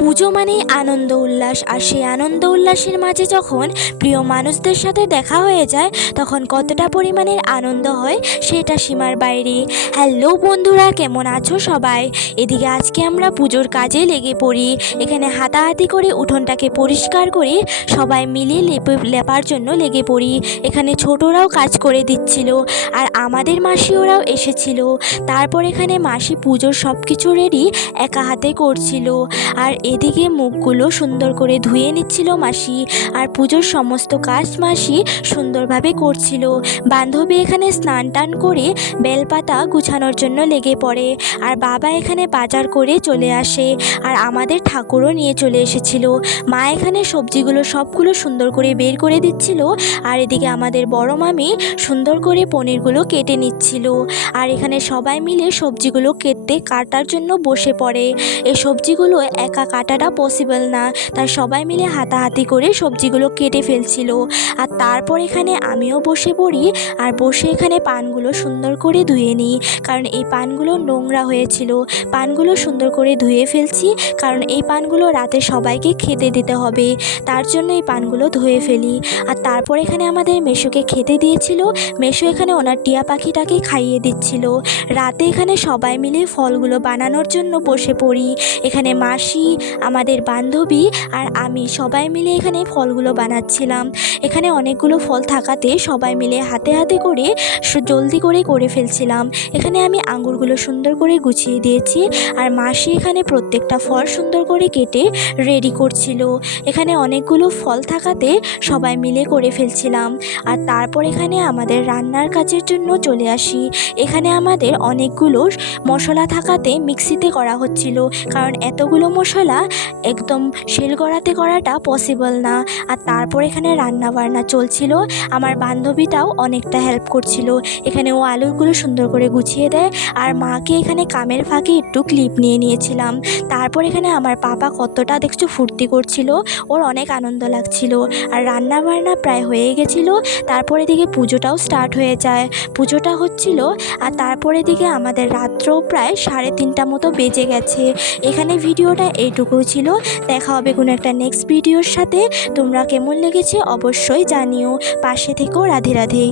পুজো মানেই আনন্দ উল্লাস, আর সেই আনন্দ উল্লাসের মাঝে যখন প্রিয় মানুষদের সাথে দেখা হয়ে যায় তখন কতটা পরিমাণের আনন্দ হয় সেটা সীমার বাইরে। হ্যালো বন্ধুরা, কেমন আছো সবাই? এদিকে আজকে আমরা পুজোর কাজে লেগে পড়ি। এখানে হাতাহাতি করে উঠোনটাকে পরিষ্কার করে সবাই মিলে লেপার জন্য লেগে পড়ি। এখানে ছোটরাও কাজ করে দিচ্ছিল, আর আমাদের মাসি ওরাও এসেছিল। তারপর এখানে মাসি পুজোর সব কিছু রেডি একা হাতে করছিল, আর এদিকে মুখগুলো সুন্দর করে ধুয়ে নিচ্ছিল মাসি, আর পুজোর সমস্ত কাজ মাসি সুন্দরভাবে করছিল। বান্ধবী এখানে স্নান টান করে বেলপাতা গুছানোর জন্য লেগে পড়ে, আর বাবা এখানে বাজার করে চলে আসে, আর আমাদের ঠাকুরও নিয়ে চলে এসেছিল। মা এখানে সবজিগুলো সবগুলো সুন্দর করে বের করে দিচ্ছিল, আর এদিকে আমাদের বড় মামি সুন্দর করে পনিরগুলো কেটে নিচ্ছিল। আর এখানে সবাই মিলে সবজিগুলো কাটার জন্য বসে পড়ে। এই সবজিগুলো একা কাটাটা পসিবল না, তাই সবাই মিলে হাতাহাতি করে সবজিগুলো কেটে ফেলছিল। আর তারপর এখানে আমিও বসে পড়ি, আর বসে এখানে পানগুলো সুন্দর করে ধুয়ে নিই, কারণ এই পানগুলো নোংরা হয়েছিল। পানগুলো সুন্দর করে ধুয়ে ফেলছি, কারণ এই পানগুলো রাতে সবাইকে খেতে দিতে হবে, তার জন্য এই পানগুলো ধুয়ে ফেলি। আর তারপর এখানে আমাদের মেসোকে খেতে দিয়েছিল। মেসো এখানে ওনার টিয়া পাখিটাকে খাইয়ে দিচ্ছিল। রাতে এখানে সবাই মিলে ফলগুলো বানানোর জন্য বসে পড়ি। এখানে মাসি, আমাদের বান্ধবী আর আমি সবাই মিলে এখানে ফলগুলো বানাচ্ছিলাম। এখানে অনেকগুলো ফল থাকাতে সবাই মিলে হাতে হাতে করে জলদি করে ফেলছিলাম। এখানে আমি আঙুরগুলো সুন্দর করে গুছিয়ে দিয়েছি, আর মাসি এখানে প্রত্যেকটা ফল সুন্দর করে কেটে রেডি করছিল। এখানে অনেকগুলো ফল থাকাতে সবাই মিলে করে ফেলছিলাম। আর তারপর এখানে আমাদের রান্নার কাজের জন্য চলে আসি। এখানে আমাদের অনেকগুলো মশলা থাকাতে মিক্সিতে করা হচ্ছিল, কারণ এতগুলো মশলা একদম শিলনোড়াতে করাটা পসিবল না। আর তারপর এখানে রান্না বান্না চলছিল। আমার বান্ধবীটাও অনেকটা হেল্প করছিল। এখানে ও আলুগুলো সুন্দর করে গুছিয়ে দেয়, আর মাকে এখানে কামের ফাঁকে একটু ক্লিপ নিয়ে নিয়েছিলাম। তারপর এখানে আমার পাপা কতটা দেখছো ফুর্তি করছিল, ওর অনেক আনন্দ লাগছিল। আর রান্না বান্না প্রায় হয়ে গেছিল। তারপরে দিকে পুজোটাও স্টার্ট হয়ে যায়। পুজোটা হচ্ছিল, আর তারপরে দিকে আমাদের রাত্রও প্রায় 3:30 মতো বেজে গেছে। এখানে ভিডিওটা এইটুকুই ছিল। দেখা হবে কোনো একটা নেক্সট ভিডিওর সাথে। তোমরা কেমন লেগেছে অবশ্যই জানিও। পাশে থেকো। রাধে রাধে।